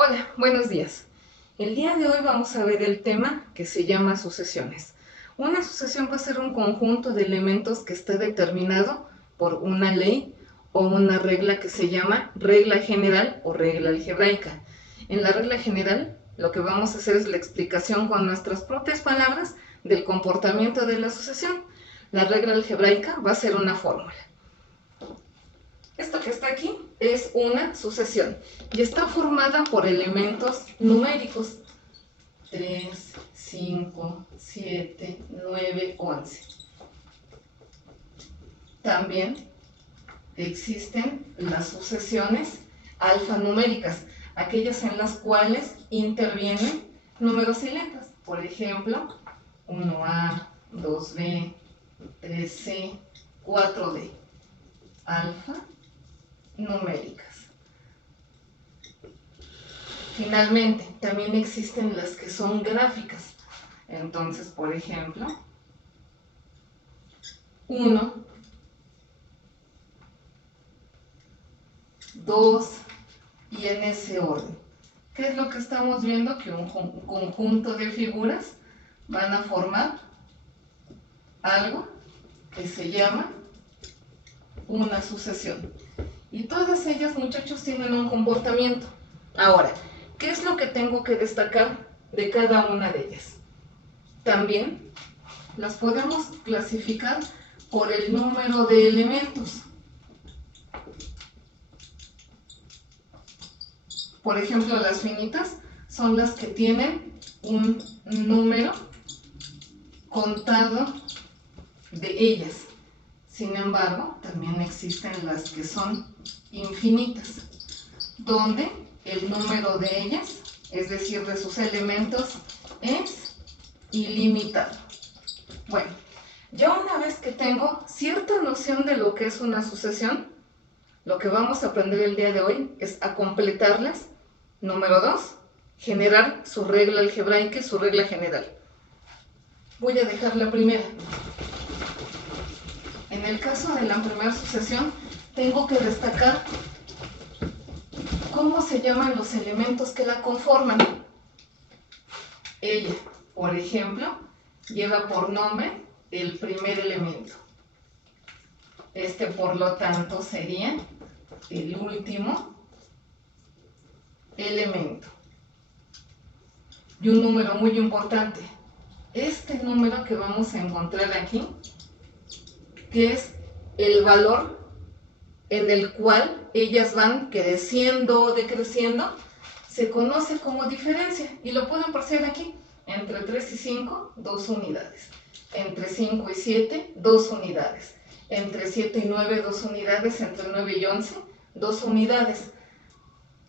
Hola, buenos días. El día de hoy vamos a ver el tema que se llama sucesiones. Una sucesión va a ser un conjunto de elementos que esté determinado por una ley o una regla que se llama regla general o regla algebraica. En la regla general, lo que vamos a hacer es la explicación con nuestras propias palabras del comportamiento de la sucesión. La regla algebraica va a ser una fórmula. Esto que está aquí es una sucesión y está formada por elementos numéricos. 3, 5, 7, 9, 11. También existen las sucesiones alfanuméricas, aquellas en las cuales intervienen números y letras. Por ejemplo, 1A, 2B, 3C, 4D. Alfa numéricas. Finalmente, también existen las que son gráficas. Entonces, por ejemplo, 1, 2 y en ese orden. ¿Qué es lo que estamos viendo? Que un conjunto de figuras van a formar algo que se llama una sucesión. Y todas ellas, muchachos, tienen un comportamiento. Ahora, ¿qué es lo que tengo que destacar de cada una de ellas? También las podemos clasificar por el número de elementos. Por ejemplo, las finitas son las que tienen un número contado de ellas. Sin embargo, también existen las que son infinitas, donde el número de ellas, es decir, de sus elementos, es ilimitado. Bueno, ya una vez que tengo cierta noción de lo que es una sucesión, lo que vamos a aprender el día de hoy es a completarlas. Número 2, generar su regla algebraica y su regla general. Voy a dejar la primera. En el caso de la primera sucesión, tengo que destacar cómo se llaman los elementos que la conforman. Ella, por ejemplo, lleva por nombre el primer elemento. Este, por lo tanto, sería el último elemento. Y un número muy importante. Este número que vamos a encontrar aquí, que es el valor en el cual ellas van creciendo o decreciendo, se conoce como diferencia y lo pueden apreciar aquí. Entre 3 y 5, 2 unidades. Entre 5 y 7, 2 unidades. Entre 7 y 9, 2 unidades. Entre 9 y 11, 2 unidades.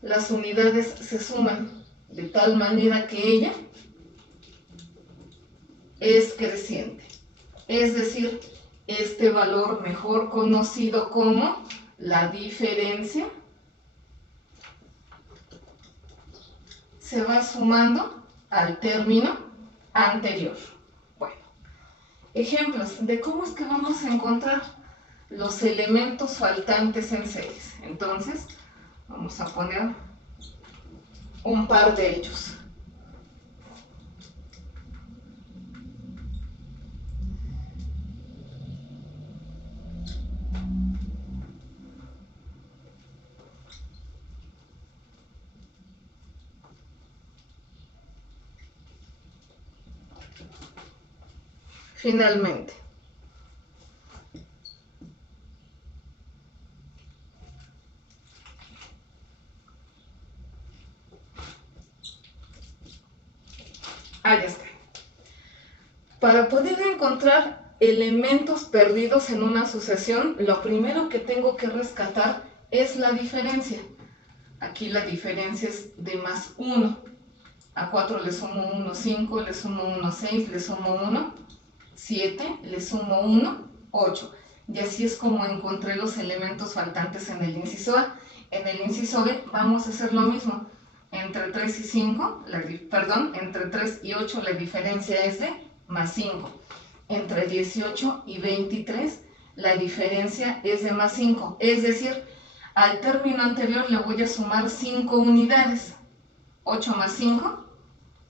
Las unidades se suman de tal manera que ella es creciente. Es decir, este valor mejor conocido como la diferencia se va sumando al término anterior. Bueno, ejemplos de cómo es que vamos a encontrar los elementos faltantes en series. Entonces, vamos a poner un par de ellos. Finalmente, ahí está. Para poder encontrar elementos perdidos en una sucesión, lo primero que tengo que rescatar es la diferencia. Aquí la diferencia es de más 1. A 4 le sumo 1, 5, le sumo 1, 6, le sumo 1, 7, le sumo 1, 8. Y así es como encontré los elementos faltantes en el inciso A. En el inciso B vamos a hacer lo mismo. Entre 3 y 5, entre 3 y 8 la diferencia es de más 5. Entre 18 y 23 la diferencia es de más 5. Es decir, al término anterior le voy a sumar 5 unidades. 8 más 5,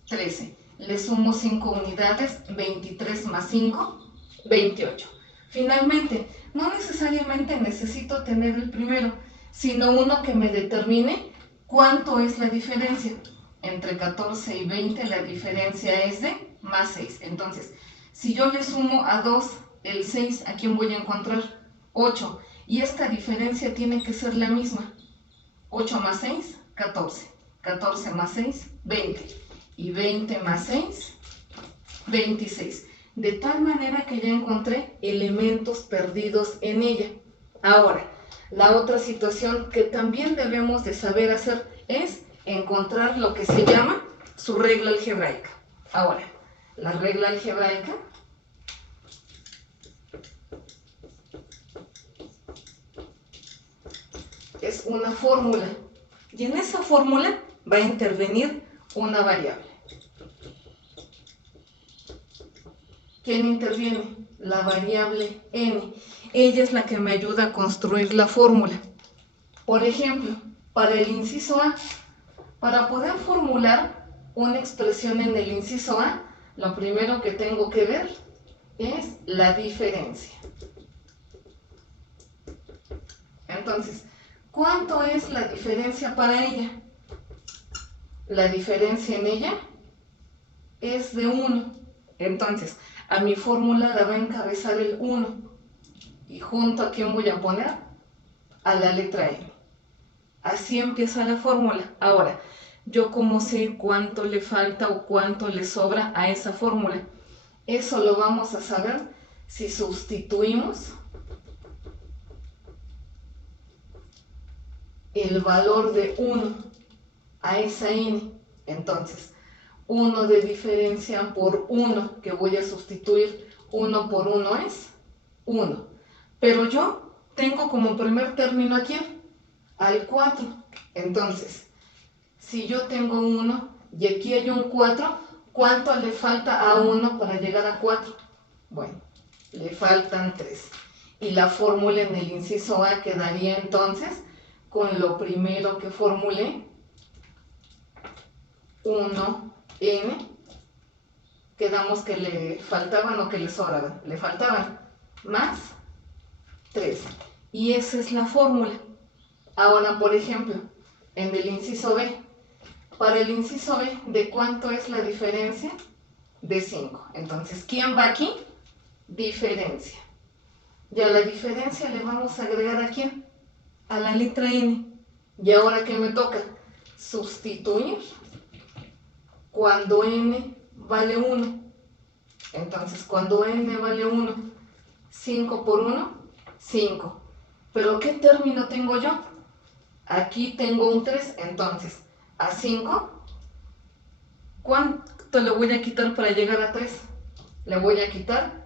13. Le sumo 5 unidades, 23 más 5, 28. Finalmente, no necesariamente necesito tener el primero, sino uno que me determine cuánto es la diferencia. Entre 14 y 20 la diferencia es de más 6. Entonces, si yo le sumo a 2 el 6, ¿a quién voy a encontrar? 8. Y esta diferencia tiene que ser la misma. 8 más 6, 14. 14 más 6, 20. Y 20 más 6, 26. De tal manera que ya encontré elementos perdidos en ella. Ahora, la otra situación que también debemos de saber hacer es encontrar lo que se llama su regla algebraica. Ahora, la regla algebraica es una fórmula y en esa fórmula va a intervenir una variable. ¿Quién interviene? La variable n. Ella es la que me ayuda a construir la fórmula. Por ejemplo, para el inciso A, para poder formular una expresión en el inciso A, lo primero que tengo que ver es la diferencia. Entonces, ¿cuánto es la diferencia para ella? La diferencia en ella es de 1. Entonces, a mi fórmula la va a encabezar el 1. ¿Y junto a quién voy a poner? A la letra N. Así empieza la fórmula. Ahora, ¿yo cómo sé cuánto le falta o cuánto le sobra a esa fórmula? Eso lo vamos a saber si sustituimos el valor de 1 a esa N. Entonces, 1 de diferencia por 1, que voy a sustituir 1 por 1 es 1. Pero yo tengo como primer término aquí al 4. Entonces, si yo tengo 1 y aquí hay un 4, ¿cuánto le falta a 1 para llegar a 4? Bueno, le faltan 3. Y la fórmula en el inciso A quedaría entonces con lo primero que formulé, 1n, quedamos que le faltaban o que le sobraban, le faltaban, más 3. Y esa es la fórmula. Ahora, por ejemplo, en el inciso B, para el inciso B, ¿de cuánto es la diferencia? De 5. Entonces, ¿quién va aquí? Diferencia. Y a la diferencia le vamos a agregar ¿a quién? A la letra N. ¿Y ahora qué me toca? Sustituir cuando n vale 1. Entonces, cuando n vale 1, 5 por 1, 5. ¿Pero qué término tengo yo? Aquí tengo un 3, entonces, a 5, ¿cuánto le voy a quitar para llegar a 3? Le voy a quitar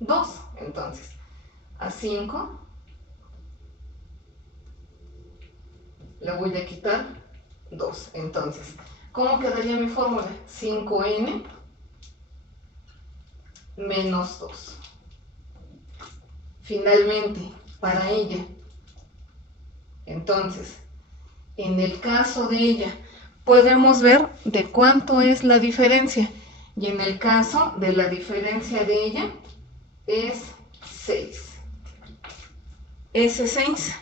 2, entonces, a 5 le voy a quitar 2. Entonces, ¿cómo quedaría mi fórmula? 5n menos 2. Finalmente, para ella, entonces, en el caso de ella, podemos ver de cuánto es la diferencia. Y en el caso de la diferencia de ella, es 6. Ese 6